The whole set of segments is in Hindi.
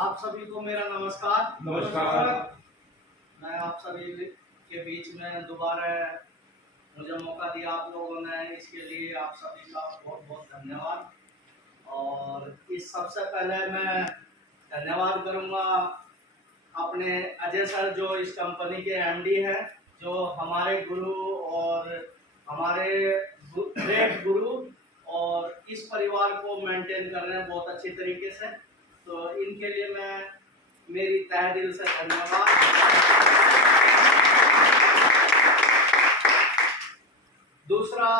आप सभी को मेरा नमस्कार। नमस्कार। मैं आप सभी के बीच में दोबारा मुझे मौका दिया आप लोगों ने, इसके लिए आप सभी का बहुत बहुत धन्यवाद। और इस सबसे पहले मैं धन्यवाद करूंगा अपने अजय सर, जो इस कंपनी के एमडी हैं, जो हमारे गुरु और हमारे ग्रेट गुरु, और इस परिवार को मेंटेन कर रहे हैं बहुत अच्छी तरीके से। तो इनके लिए मैं मेरी तहे दिल से धन्यवाद। दूसरा,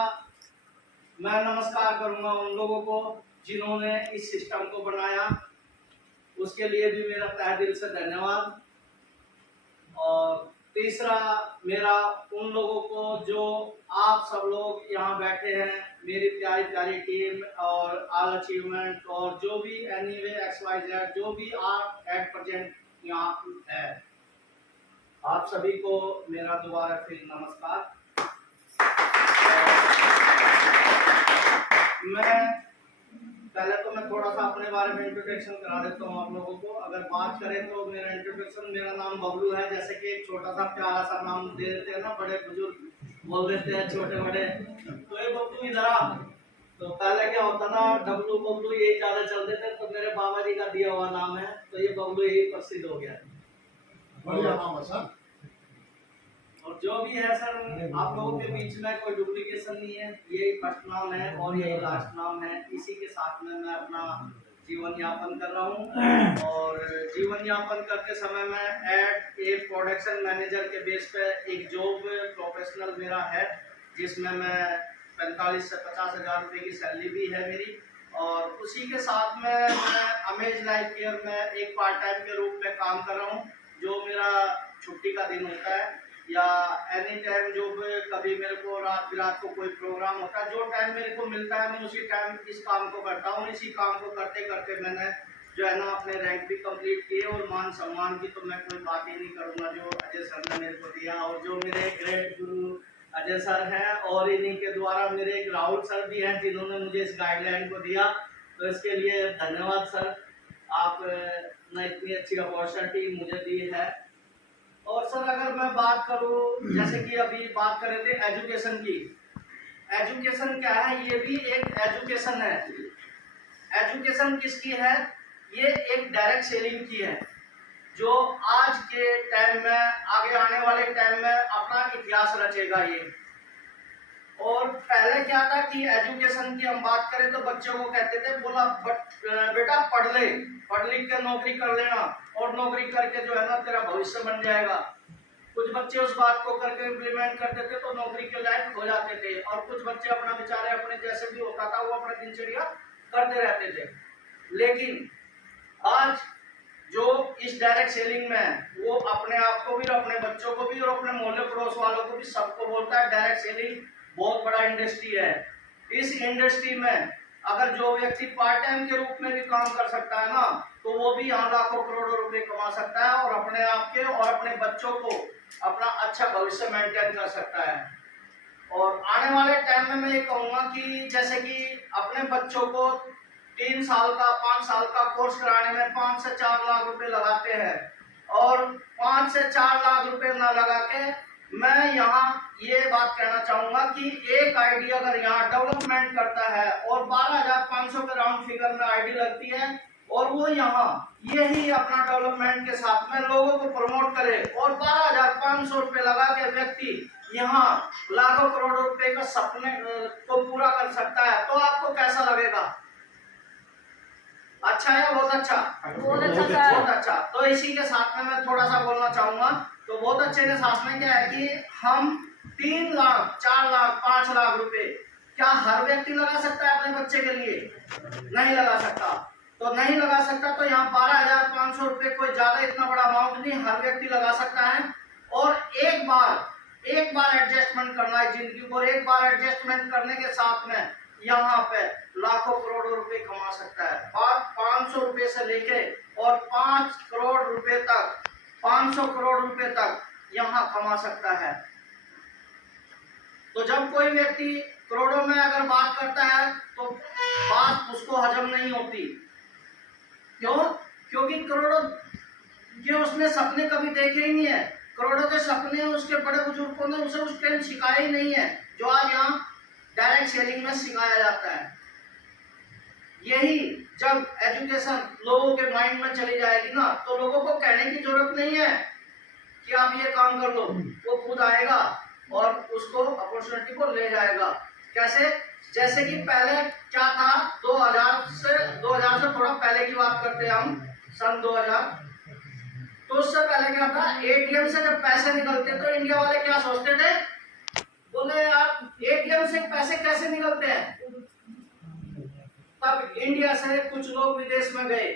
मैं नमस्कार करूंगा उन लोगों को जिन्होंने इस सिस्टम को बनाया, उसके लिए भी मेरा तहे दिल से धन्यवाद। और तीसरा, मेरा उन लोगों को जो आप सब लोग यहाँ बैठे हैं, मेरी प्यारी प्यारी टीम और ऑल अचीवमेंट और जो भी एनीवे XYZ जो भी आप एट प्रेजेंट यहाँ है, आप सभी को मेरा दोबारा फिर नमस्कार। पहले तो मैं थोड़ा सा अपने बारे में इंट्रोडक्शन करा देता हूँ आप लोगों को। अगर बात करें तो मेरा इंट्रोडक्शन, मेरा नाम बबलू है। जैसे कि एक छोटा सा प्यारा सा नाम दे देते हैं ना, बड़े बुजुर्ग बोल देते हैं छोटे बड़े, तो ये बबलू इधर आ। तो पहले क्या होता ना, डब्लू बबलू यही ज्यादा चलते थे, तो मेरे बाबा जी का दिया हुआ नाम है, तो ये बबलू यही प्रसिद्ध हो गया। बढ़िया नाम है सर। और जो भी है सर, आप लोगों के बीच में कोई डुप्लीकेशन नहीं है, यही फर्स्ट नाम है और यही लास्ट नाम है। इसी के साथ में मैं अपना जीवन यापन कर रहा हूँ। और जीवन यापन करते समय में एट ए प्रोडक्शन मैनेजर के बेस पे एक जॉब प्रोफेशनल मेरा है, जिसमें मैं 45 से 50 हज़ार रुपये की सैलरी भी है मेरी। और उसी के साथ में मैं अमेज लाइफ केयर में एक पार्ट टाइम के रूप में काम कर रहा हूँ। जो मेरा छुट्टी का दिन होता है या एनी टाइम, जो कभी मेरे को रात बिरात को कोई प्रोग्राम होता है, जो टाइम मेरे को मिलता है मैं उसी टाइम इस काम को करता हूँ। इसी काम को करते करते मैंने जो है ना अपने रैंक भी कंप्लीट किए। और मान सम्मान की तो मैं कोई बात ही नहीं करूँगा, जो अजय सर ने मेरे को दिया और जो मेरे ग्रेट गुरु अजय सर हैं, और इन्हीं के द्वारा मेरे एक राहुल सर भी हैं जिन्होंने मुझे इस गाइडलाइन को दिया। तो इसके लिए धन्यवाद सर, आपने इतनी अच्छी अपॉर्चुनिटी मुझे दी है। और सर अगर मैं बात करूं, जैसे कि अभी बात कर रहे थे एजुकेशन की, एजुकेशन क्या है, ये भी एक एजुकेशन है। एजुकेशन किसकी है? ये एक डायरेक्ट सेलिंग की है, जो आज के टाइम में, आगे आने वाले टाइम में अपना इतिहास रचेगा ये। और पहले क्या था कि एजुकेशन की हम बात करें तो बच्चों को कहते थे, बोला बेटा पढ़ ले, पढ़ लिख के नौकरी कर लेना, और नौकरी करके जो है ना तेरा भविष्य बन जाएगा। कुछ बच्चे उस बात को करके इम्प्लीमेंट करते थे तो नौकरी के लायक हो जाते थे, और कुछ बच्चे अपना बेचारे अपने जैसे भी होता था वो अपना दिनचर्या करते रहते थे। लेकिन आज जो इस डायरेक्ट सेलिंग में है, वो अपने आप को भी, अपने बच्चों को भी और अपने मोहल्ले पड़ोस वालों को भी सबको बोलता है डायरेक्ट सेलिंग बहुत बड़ा इंडस्ट्री है। इस इंडस्ट्री में अगर जो व्यक्ति पार्ट टाइम के रूप में भी काम कर सकता है ना, तो वो भी यहाँ लाखों करोड़ों रुपए कमा सकता है और अपने आप के और अपने बच्चों को अपना अच्छा भविष्य मेंटेन कर सकता है। और आने वाले टाइम में मैं ये कहूँगा कि जैसे कि अपने बच्चों को 3 साल का 5 साल का कोर्स कराने में 5 से 4 लाख रुपए लगाते हैं, और 5 से 4 लाख रुपए न लगा के मैं यहाँ ये बात कहना चाहूंगा कि एक आईडी अगर यहाँ डेवलपमेंट करता है और 12,500 के राउंड फिगर में आईडी लगती है, और वो यहाँ यही अपना डेवलपमेंट के साथ में लोगों को प्रमोट करे और 12,500 रुपए लगा के व्यक्ति यहाँ लाखों करोड़ों रुपए का सपने को पूरा कर सकता है, तो आपको कैसा लगेगा? अच्छा है? बहुत अच्छा, बहुत अच्छा, बहुत अच्छा। तो इसी के साथ में मैं थोड़ा सा बोलना चाहूंगा। तो बहुत अच्छे के साथ में क्या है कि हम 3 लाख 4 लाख 5 लाख रुपए क्या हर व्यक्ति लगा सकता है अपने बच्चे के लिए? नहीं लगा सकता। तो नहीं लगा सकता तो यहाँ 12,500 रुपए कोई ज्यादा इतना बड़ा अमाउंट नहीं, हर व्यक्ति लगा सकता है। और एक बार एडजस्टमेंट करना है जिंदगी को, एक बार एडजस्टमेंट करने के साथ में यहाँ पे लाखों करोड़ों रुपए कमा सकता है। 500 रुपए से लेके और 5 करोड़ रुपए तक, 500 करोड़ रुपए तक यहाँ कमा सकता है। तो जब कोई व्यक्ति करोड़ों में अगर बात करता है तो बात उसको हजम नहीं होती। क्यों? क्योंकि करोड़ों के उसने सपने कभी देखे ही नहीं है, करोड़ों के सपने उसके बड़े बुजुर्गों ने उसे उस टाइम सिखाया ही नहीं है जो आज यहाँ डायरेक्ट सेलिंग में सिखाया जाता है। यही जब एजुकेशन लोगों के माइंड में चली जाएगी ना, तो लोगों को कहने की जरूरत नहीं है कि आप ये काम कर लो, वो खुद आएगा और उसको अपॉर्चुनिटी को ले जाएगा। कैसे? जैसे कि पहले क्या था, 2000 से थोड़ा पहले की बात करते हैं हम, सन 2000। तो उससे पहले क्या था, एटीएम से जब पैसे निकलते तो इंडिया वाले क्या सोचते थे, बोले यार एटीएम से पैसे कैसे निकलते हैं। तब इंडिया से कुछ लोग विदेश में गए,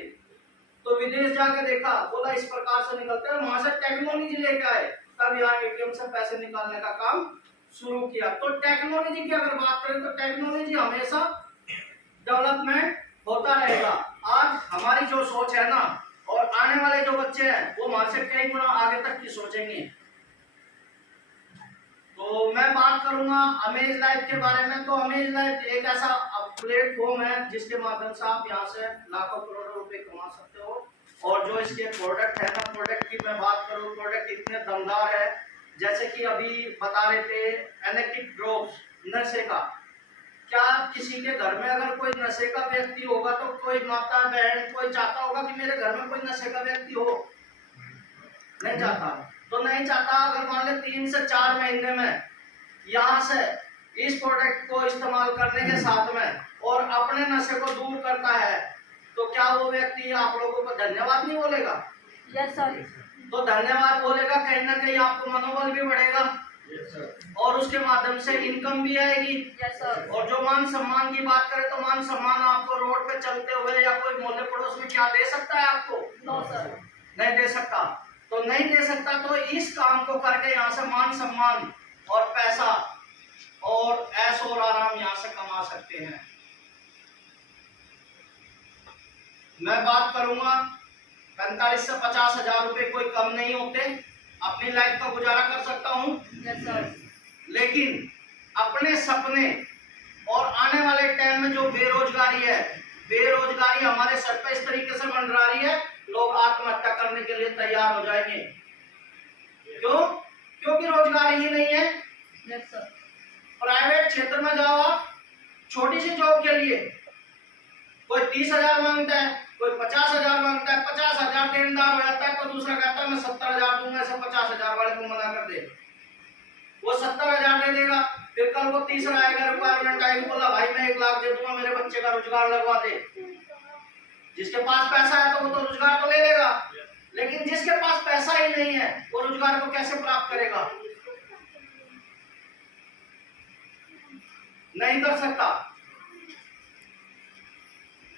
तो विदेश जाके देखा, बोला इस प्रकार से निकलते हैं, वहां से टेक्नोलॉजी लेके आए, तब यहाँ एटीएम से पैसे निकालने का काम शुरू किया। तो टेक्नोलॉजी की अगर बात करें तो टेक्नोलॉजी हमेशा डेवलपमेंट होता रहेगा। आज हमारी जो सोच है ना, और आने वाले जो बच्चे हैं वो हमारे से कई गुना आगे तक की सोचेंगे। तो मैं बात करूंगा अमेज लाइफ के बारे में। तो अमेज लाइफ एक ऐसा प्लेटफॉर्म है जिसके माध्यम से आप यहाँ से लाखों करोड़ों रुपए कमा सकते हो। और जो इसके प्रोडक्ट है ना, प्रोडक्ट की मैं बात करूँ, प्रोडक्ट इतने दमदार है, जैसे कि अभी बता रहे थे एनेक्टिक ड्रॉप्स, नशे का। क्या किसी के घर में अगर कोई नशे का व्यक्ति होगा तो कोई माता बहन कोई चाहता होगा कि मेरे घर में कोई नशे का व्यक्ति हो? नहीं चाहता। तो नहीं चाहता। अगर मान ले 3 से 4 महीने में यहाँ से इस प्रोडक्ट को इस्तेमाल करने के साथ में और अपने नशे को दूर करता है, तो क्या वो व्यक्ति आप लोगों को धन्यवाद नहीं बोलेगा? Yes sir. तो धन्यवाद बोलेगा, कहीं ना कहीं आपको मनोबल भी बढ़ेगा और उसके माध्यम से इनकम भी आएगी। Yes sir. और जो मान सम्मान की बात करें तो मान सम्मान आपको रोड पे चलते हुए या कोई मोहल्ले पड़ोस में क्या दे सकता है आपको? No sir. नहीं दे सकता। तो नहीं दे सकता, तो इस काम को करके यहाँ से मान सम्मान और पैसा और ऐश और आराम यहाँ से कमा सकते हैं। मैं बात करूंगा 45 से 50 हजार रुपए कोई कम नहीं होते, अपनी लाइफ का गुजारा कर सकता हूँ। Yes sir. लेकिन अपने सपने और आने वाले टाइम में जो बेरोजगारी है, बेरोजगारी हमारे सर पे इस तरीके से मंडरा रही है, लोग आत्महत्या करने के लिए तैयार हो जाएंगे। क्यों? क्योंकि रोजगार ही नहीं है। Yes sir. प्राइवेट क्षेत्र में जाओ आप, छोटी सी जॉब के लिए कोई 30,000 मांगता है, कोई 50,000 मांगता है, 50,000 देनदार हो जाता है, तो दूसरा कहता है मैं 70,000 दूंगा, ऐसे 50,000 वाले को मना कर दे। वो 70,000 दे देगा, फिर कल वो तीसरा आएगा, रिक्वायरमेंट आएगी, बोला भाई मैं 1 लाख दे दूंगा, मेरे बच्चे का रोजगार लगवा दे। जिसके पास पैसा है तो वो तो रोजगार तो ले लेगा, लेकिन जिसके पास पैसा ही नहीं है वो रोजगार को कैसे प्राप्त करेगा? नहीं कर सकता।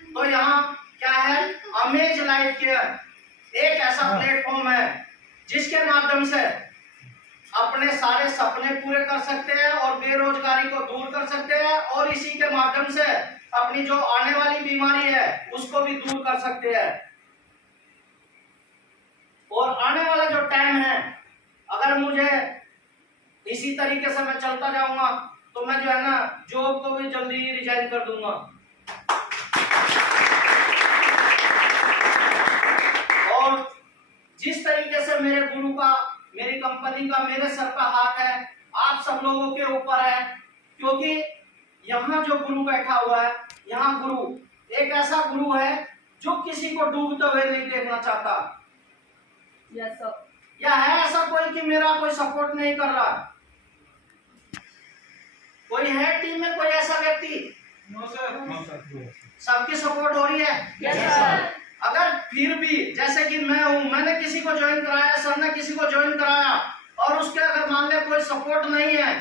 तो यहाँ क्या है, अमेज लाइफ केयर एक ऐसा प्लेटफॉर्म है जिसके माध्यम से अपने सारे सपने पूरे कर सकते हैं और बेरोजगारी को दूर कर सकते हैं, और इसी के माध्यम से अपनी जो आने वाली बीमारी है उसको भी दूर कर सकते हैं। और आने वाला जो टाइम है, अगर मुझे इसी तरीके से मैं चलता जाऊंगा तो मैं जो है ना जॉब को भी जल्दी रिजाइन कर दूंगा। और जिस तरीके से मेरे गुरु का, मेरी कंपनी का मेरे सर पर हाथ है, आप सब लोगों के ऊपर है, क्योंकि यहाँ जो गुरु बैठा हुआ है, यहाँ गुरु एक ऐसा गुरु है जो किसी को डूबते हुए नहीं देखना चाहता। Yes sir. या है ऐसा कोई कि मेरा कोई सपोर्ट नहीं कर रहा? कोई है टीम में कोई ऐसा व्यक्ति? No sir. सबकी सपोर्ट हो रही है। Yes sir. अगर फिर भी जैसे कि मैं हूं, मैंने किसी को ज्वाइन कराया, सर ने किसी को ज्वाइन कराया, और उसके अगर मान ले कोई सपोर्ट नहीं है,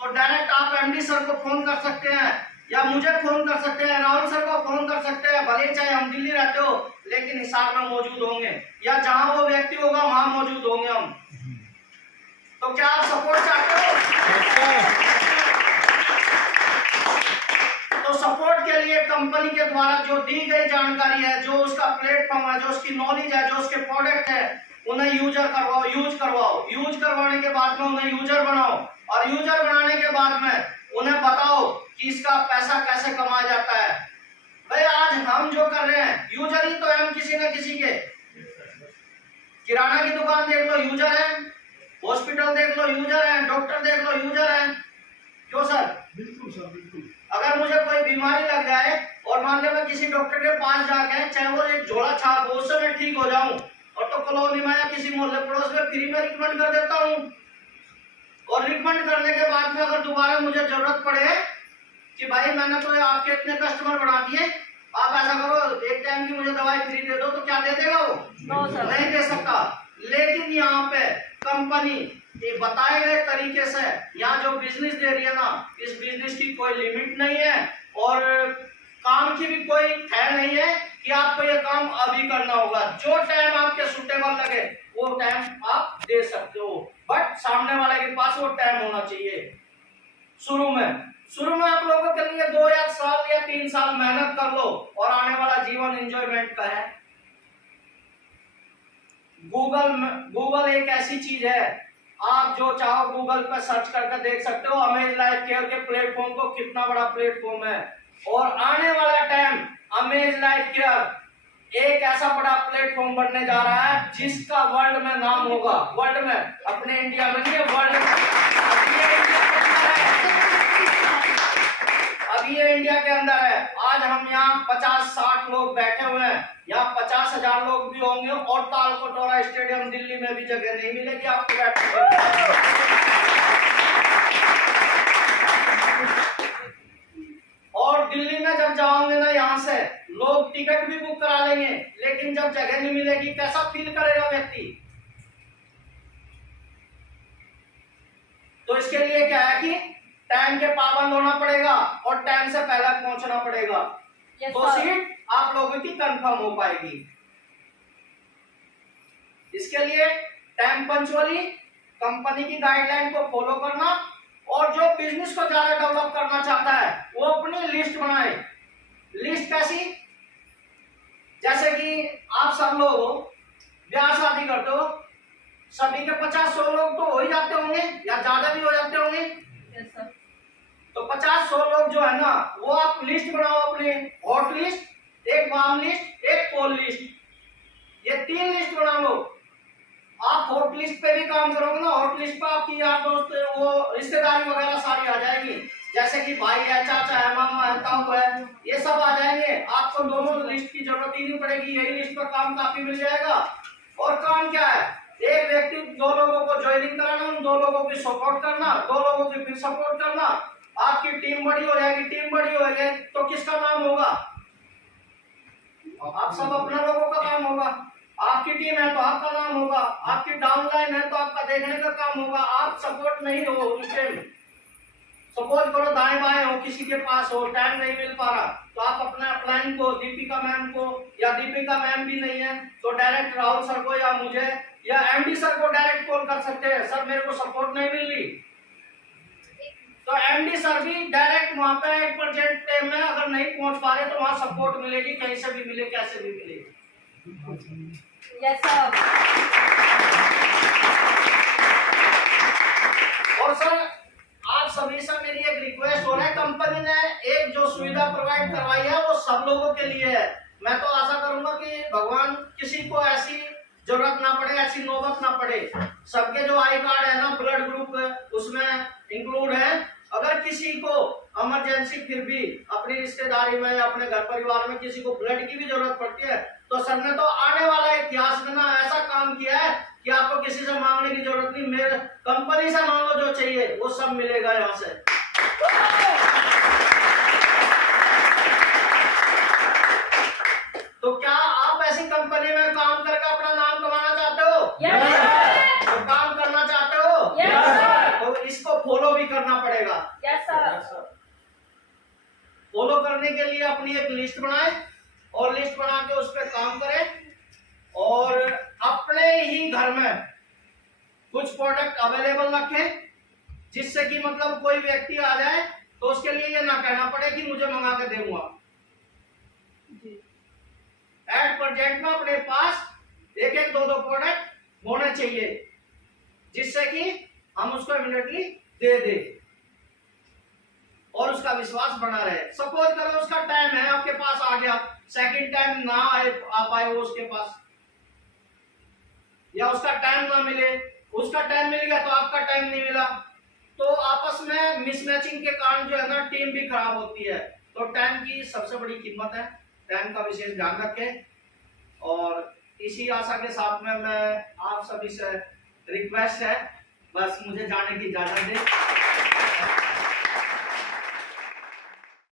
तो डायरेक्ट आप एमडी सर को फोन कर सकते हैं, या मुझे फोन कर सकते हैं, राहुल सर को फोन कर सकते हैं। भले चाहे हम दिल्ली रहते हो, लेकिन हिसार में मौजूद होंगे, या जहां वो व्यक्ति होगा वहां मौजूद होंगे हम। तो क्या आप सपोर्ट चाहते हो? तो सपोर्ट के लिए कंपनी के द्वारा जो दी गई जानकारी है, जो उसका प्लेटफॉर्म है, जो उसकी नॉलेज है, जो उसके प्रोडक्ट है, उन्हें यूजर करवाओ, यूज करवाओ। यूज करवाने के बाद में उन्हें यूजर बनाओ, और यूजर बनाने के बाद में उन्हें बताओ कि इसका पैसा कैसे कमाया जाता है। भाई आज हम जो कर रहे हैं, यूजर ही तो है हम किसी न किसी के। किराना की दुकान देख लो, यूजर है। हॉस्पिटल देख लो, यूजर है। डॉक्टर देख लो, यूजर है। क्यों सर? बिल्कुल सर, बिल्कुल। अगर मुझे कोई बीमारी लग जाए और मान लो मैं किसी डॉक्टर के पास जाके चाहे वो एक झोला छाप हो उससे मैं ठीक हो जाऊं, और तो कॉलोनी में या किसी मोहल्ले पड़ोस में फ्री में रिकमेंड कर देता हूं। और रिकमेंड करने के बाद में अगर दोबारा मुझे जरूरत पड़े कि भाई मैंने तो आपके इतने कस्टमर बढ़ा दिए, आप ऐसा करो एक टाइम की मुझे दवाई फ्री दे दो, तो क्या दे देगा वो? No sir. नहीं दे सकता। लेकिन यहाँ पे कंपनी ये बताए गए तरीके से यहाँ जो बिजनेस दे रही है ना, इस बिजनेस की कोई लिमिट नहीं है और काम की भी कोई है नहीं है कि आपको ये काम अभी करना होगा। जो टाइम आपके सुटेबल लगे वो टाइम आप दे सकते हो, बट सामने वाले के पास वो टाइम होना चाहिए। शुरू में आप लोगों के लिए 2 या साल या 3 साल मेहनत कर लो और आने वाला जीवन एंजॉयमेंट का है। गूगल एक ऐसी चीज है, आप जो चाहो गूगल पर सर्च करके देख सकते हो अमेज लाइफ केयर के प्लेटफॉर्म को, कितना बड़ा प्लेटफॉर्म है। और आने वाला टाइम अमेज लाइफ केयर एक ऐसा बड़ा प्लेटफॉर्म बनने जा रहा है जिसका वर्ल्ड में नाम होगा। वर्ल्ड में, अपने इंडिया में नहीं, वर्ल्ड में। अभी ये इंडिया के अंदर है। आज हम यहाँ 50-60 लोग बैठे हुए हैं, यहाँ 50,000 लोग भी होंगे और तालकटोरा स्टेडियम दिल्ली में भी जगह नहीं मिलेगी आपको बैठने। और दिल्ली में जब जाओगे ना, यहाँ से लोग टिकट भी बुक करा लेंगे, लेकिन जब जगह नहीं मिलेगी कैसा फील करेगा व्यक्ति? तो इसके लिए क्या है कि टाइम के पाबंद होना पड़ेगा और टाइम से पहले पहुंचना पड़ेगा, तो सीट आप लोगों की कंफर्म हो पाएगी। इसके लिए टाइम पंचुअली, कंपनी की गाइडलाइन को फॉलो करना, और जो बिजनेस को ज्यादा डेवलप करना चाहता है वो अपनी लिस्ट बनाए। लिस्ट कैसी? जैसे कि आप सब लोग ब्याह शादी करते हो, सभी के 50-100 लोग तो हो ही जाते होंगे या ज्यादा भी हो जाते होंगे। Yes sir. तो 50-100 लोग जो है ना, वो आप लिस्ट बनाओ अपने, हॉट लिस्ट, एक वार्म लिस्ट, एक कोल्ड लिस्ट, ये 3 लिस्ट बना लो। आप हॉट लिस्ट पे भी काम करोगे ना, हॉट लिस्ट पे आपकी यार दोस्त वो रिश्तेदारी वगैरह सारी आ जाएगी, जैसे कि भाई है, चाचा है, मामा है, ताऊ है, ये सब आ जाएंगे। आपको दोनों लिस्ट की जरूरत ही नहीं पड़ेगी, यही लिस्ट पर काम काफी मिल जाएगा। और काम क्या है? एक व्यक्ति 2 लोगों को ज्वाइनिंग कराना, उन 2 लोगों की सपोर्ट करना, 2 लोगों की फिर सपोर्ट करना, आपकी टीम बड़ी हो जाएगी। टीम बड़ी हो जाएगी तो किसका नाम होगा? आप सब अपना लोगों का काम होगा। आपकी टीम है तो आपका नाम होगा, आपकी डाउनलाइन है तो आपका देखने का काम होगा। आप सपोर्ट नहीं हो उस टाइम, सपोज करो दाएं बाएं हो, किसी के पास हो, टाइम नहीं मिल पा रहा, तो आप अपने अपलाइन को, दीपिका मैम को, या दीपिका मैम भी नहीं है तो डायरेक्ट राहुल सर को या मुझे या एमडी सर को डायरेक्ट कॉल कर सकते हैं, सर मेरे को सपोर्ट नहीं मिल रही। तो एमडी सर भी डायरेक्ट वहां पे एक प्रोजेक्ट टाइम में अगर नहीं पहुंच पा रहे तो वहां सपोर्ट मिलेगी, कहीं से भी मिले, कैसे भी मिलेगी। Yes sir. और सर आप सभी से मेरी एक रिक्वेस्ट हो रहा है, कंपनी ने एक जो सुविधा प्रोवाइड करवाई है वो सब लोगों के लिए है। मैं तो आशा करूंगा कि भगवान किसी को ऐसी जरूरत ना पड़े, ऐसी नौबत ना पड़े। सबके जो आई कार्ड है ना, ब्लड ग्रुप उसमें इंक्लूड है। अगर किसी को इमरजेंसी फिर भी अपनी रिश्तेदारी में या अपने घर परिवार में किसी को ब्लड की भी जरूरत पड़ती है, तो सर ने तो आने वाला इतिहास में ना ऐसा काम किया है कि आपको किसी से मांगने की जरूरत नहीं, मेरे कंपनी से मांगो जो चाहिए वो सब मिलेगा यहाँ से। तो क्या आप ऐसी कंपनी में काम करके अपना नाम कमाना चाहते हो? यस। तो काम करना चाहते हो? यस। तो इसको फॉलो भी करना पड़ेगा। Yes sir. फॉलो करने के लिए अपनी एक लिस्ट बनाए और लिस्ट बना के उस पर काम करें, और अपने ही घर में कुछ प्रोडक्ट अवेलेबल रखें, जिससे कि मतलब कोई व्यक्ति आ जाए तो उसके लिए ये ना कहना पड़े कि मुझे मंगा के दूंगा। एट प्रोजेक्ट में अपने पास 1-2 प्रोडक्ट होने चाहिए, जिससे कि हम उसको इमीडिएटली दे दें और उसका विश्वास बना रहे। सपोज करो उसका टाइम है, आपके पास आ गया, सेकंड टाइम ना आ पाए वो उसके पास, या उसका टाइम ना मिले, उसका टाइम मिल गया तो आपका टाइम नहीं मिला, तो आपस में मिसमैचिंग के कारण जो है ना टीम भी खराब होती है। तो टाइम की सबसे बड़ी कीमत है, टाइम का विशेष ध्यान रखें। और इसी आशा के साथ में मैं आप सभी से रिक्वेस्ट है, बस मुझे जाने की इजाजत दें।